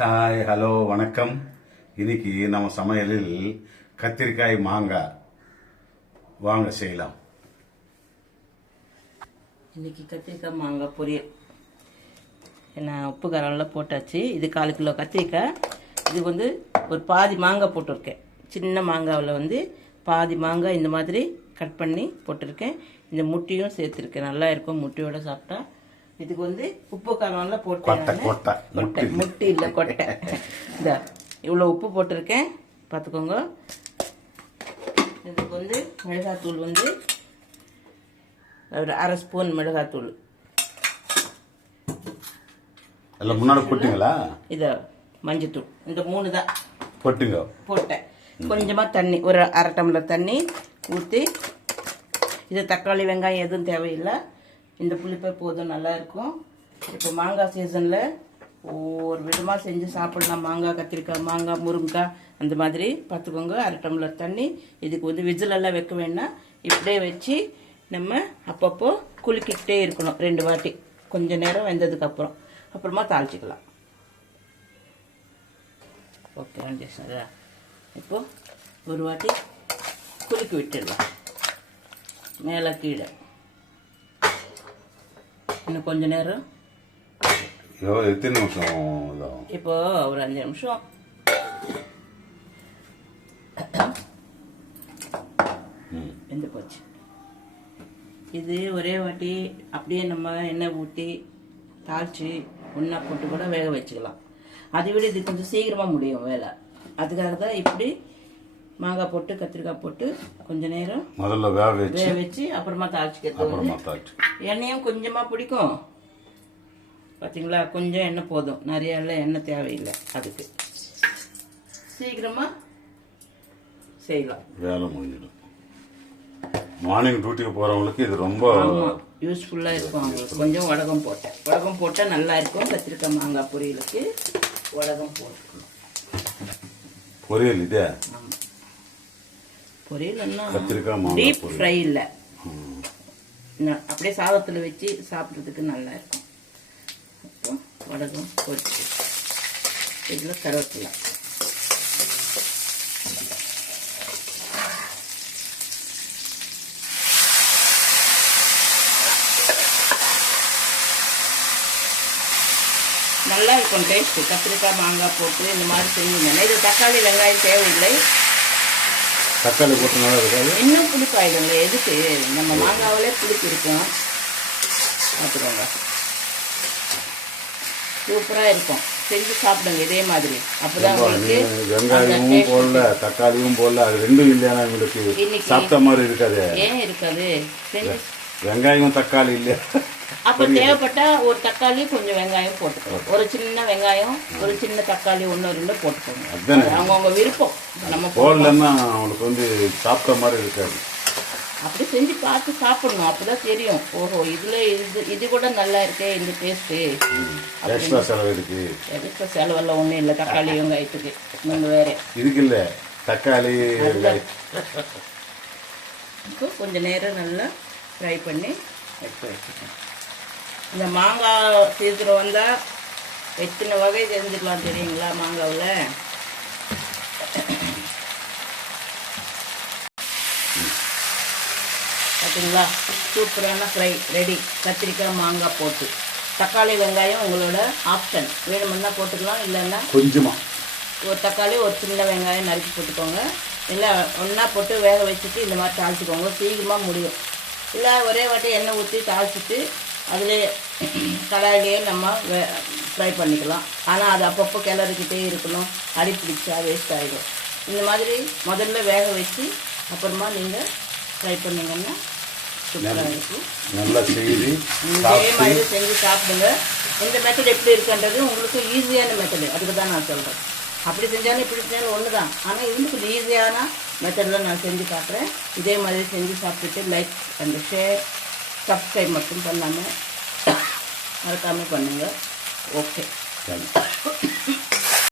Hi hello வணக்கம். இன்னைக்கு நம்ம சமையலில் கத்திரிக்காய் மாங்காய் வாங்க செய்யலாம். இன்னைக்கு கத்திரிக்காய் மாங்காய் பொரியல். நான் உப்பு காரம்லாம் போட்டாச்சு. இது 1/4 கிலோ கத்திரிக்காய். இது ஒரு பாதி மாங்காய் போட்டிருக்கேன். சின்ன மாங்காவில் பாதி மாங்காய் இந்த மாதிரி கட் பண்ணி போட்டிருக்கேன். இந்த முட்டையும் சேர்த்துருக்கேன். நல்லா இருக்கும் முட்டையோட சாப்பிட்டா. இதுக்கு உப்பு காரம்லாம் போட்டேன். முட்டை இல்லை, கொட்டை. இந்த இவ்வளோ உப்பு போட்டிருக்கேன், பார்த்துக்கோங்க. இதுக்கு மிளகாத்தூள் ஒரு 1/2 ஸ்பூன் மிளகாத்தூள். எல்லாம் முன்னாடி போட்டீங்களா? இதை மஞ்சத்தூள் இந்த 3 தான் போட்டேன். கொஞ்சமாக தண்ணி, ஒரு 1/2 டம்ளர் தண்ணி ஊற்றி. இது தக்காளி வெங்காயம் எதுவும் தேவையில்லை. இந்த புளிப்பை போதும், நல்லா இருக்கும். இப்போ மாங்காய் சீசனில் ஒவ்வொரு விதமாக செஞ்சு சாப்பிடலாம். மாங்காய், கத்திரிக்காய், மாங்காய், முருங்கைக்காய் அந்த மாதிரி பார்த்துக்கோங்க. 1/2 டம்ளர் தண்ணி. இதுக்கு விசிலெல்லாம் வைக்க வேண்டாம். இப்படியே வச்சு நம்ம அப்பப்போ குலுக்கிக்கிட்டே இருக்கணும் 2 வாட்டி. கொஞ்சம் நேரம் வெந்ததுக்கப்புறம் அப்புறமா தாளிச்சிக்கலாம். Okay sir. இப்போது ஒரு வாட்டி குலுக்கி விட்டுடலாம், மேலே கீழே. இன்னும் கொஞ்ச நேரம். எத்தனை நிமிஷம்? இப்போ ஒரு 5 நிமிஷம். வெந்து போச்சு. இது ஒரே வாட்டி அப்படியே நம்ம எண்ணெய் ஊற்றி தாளிச்சு ஒன்றா போட்டு கூட வேக வச்சுக்கலாம். அதை விட இது கொஞ்சம் சீக்கிரமாக முடியும் வேலை. அதுக்காக தான் இப்படி மாங்காய் போட்டு கத்திரிக்காய் போட்டு கொஞ்ச நேரம் முதல்ல வேக வச்சு அப்புறமா தாளிச்சுக்கிறது. எண்ணெயும் கொஞ்சமாக பிடிக்கும், பார்த்தீங்களா? கொஞ்சம் எண்ணெய் போதும், நிறைய எண்ணெய் தேவையில்லை. அதுக்கு சீக்கிரமாக செய்யலாம், வேலை முடிஞ்சிடும். மார்னிங் டியூட்டிக்கு போகிறவங்களுக்கு இது ரொம்ப யூஸ்ஃபுல்லாக இருக்கும். அவங்களுக்கு கொஞ்சம் வடகம் போட்டால் நல்லா இருக்கும். கத்திரிக்காய் மாங்காய் பொரியலுக்கு வடகம் போட்டுக்கணும். பொரியல் இதே பொரியல் கத்திரிக்காய் டீப் ஃப்ரை இல்லை, அப்படியே சாதத்தில் வச்சு சாப்பிட்றதுக்கு நல்லா இருக்கும். அப்போ வடகம் பொரிச்சு இதில் கருவேப்பிலை. நல்லா இருக்கும் டேஸ்ட்டு. கத்திரிக்காய் மாங்காய் போட்டு இந்த மாதிரி செஞ்சீங்கன்னா இது தக்காளி வெங்காயம் தேவையில்லை. தக்காளி போட்டு நல்லா இருக்காது, இன்னும் புளிப்பாயிடுங்க. எதுக்கு? நம்ம மாங்காவிலே புளிப்பு இருக்கும், பார்த்துக்கோங்க. சூப்பராக இருக்கும். செஞ்சு சாப்பிடுங்க இதே மாதிரி. அப்போதான் உங்களுக்கு வெங்காயமும் போடல தக்காளியும் போடல, அது ரெண்டும் இல்லையா உங்களுக்கு சாப்பிட்ட மாதிரி இருக்காது. ஏன் இருக்காது? வெங்காயம் தக்காளி இல்லையா? அப்போ தேவைப்பட்டா ஒரு தக்காளி கொஞ்சம் வெங்காயம் போட்டுக்கணும். ஒரு சின்ன வெங்காயம் ஒரு சின்ன தக்காளி 1-2 போட்டுக்கோங்க. அவங்கவுங்க விருப்பம். நம்ம போடலன்னா அவங்களுக்கு சாப்பிட்ட மாதிரி இருக்காது. அப்படி செஞ்சு பார்த்து சாப்பிடணும், அப்போதான் தெரியும். ஓஹோ, இது கூட நல்லா இருக்கே, இந்த டேஸ்ட்டு. எக்ஸ்ட்ரா செலவு இருக்கு. எக்ஸ்ட்ரா செலவெல்லாம் ஒன்றும் இல்லை. தக்காளி வெங்காயத்துக்கு நீங்கள் வேற இதுக்கு இல்லை. தக்காளி இப்போ கொஞ்சம் நேரம் நல்லா ஃப்ரை பண்ணி எடுத்து வச்சுக்கணும். இந்த மாங்காய் சீக்கிரம் வந்தால் எத்தனை வகை தெரிஞ்சுக்கலாம் தெரியுங்களா? மாங்காவில் பார்த்தீங்களா? சூப்பரான ஃப்ரை ரெடி. கத்திரிக்காய் மாங்காய் போட்டு தக்காளி வெங்காயம் உங்களோட ஆப்ஷன். வேணுமுன்னா போட்டுக்கலாம், இல்லைன்னா கொஞ்சமாக ஒரு தக்காளி ஒரு சின்ன வெங்காயம் நறுக்கி போட்டுக்கோங்க. இல்லை ஒன்றா போட்டு வேக வச்சுட்டு இந்த மாதிரி தாளிச்சிக்கோங்க, சீக்கிரமாக முடியும். இல்லை ஒரே வாட்டி எண்ணெய் ஊற்றி தாளிச்சிட்டு அதிலே கடாயிலேயே நம்ம ஃப்ரை பண்ணிக்கலாம். ஆனால் அது அப்பப்போ கிளறிக்கிட்டே இருக்கணும், அடி பிடிச்சா வேஸ்ட் ஆகிடும். இந்த மாதிரி முதல்ல வேக வச்சு அப்புறமா நீங்கள் ஃப்ரை பண்ணிங்கன்னா சூப்பராக இருக்கும். நல்லா செய்து இதே மாதிரி செஞ்சு சாப்பிடுங்க. இந்த மெத்தட் எப்படி இருக்குன்றது உங்களுக்கு ஈஸியான மெத்தடு, அதுக்கு தான் நான் சொல்கிறேன். அப்படி செஞ்சாலும் இப்படி செஞ்சாலும் ஒன்று தான். ஆனால் இது கொஞ்சம் ஈஸியான மெத்தடில் நான் செஞ்சு காட்டுறேன். இதே மாதிரி செஞ்சு சாப்பிட்டுட்டு லைக் அண்ட் ஷேர், சப்ஸ்கிரைப் மட்டும் பண்ணாமல் மறக்காமல் பண்ணுங்கள். ஓகே.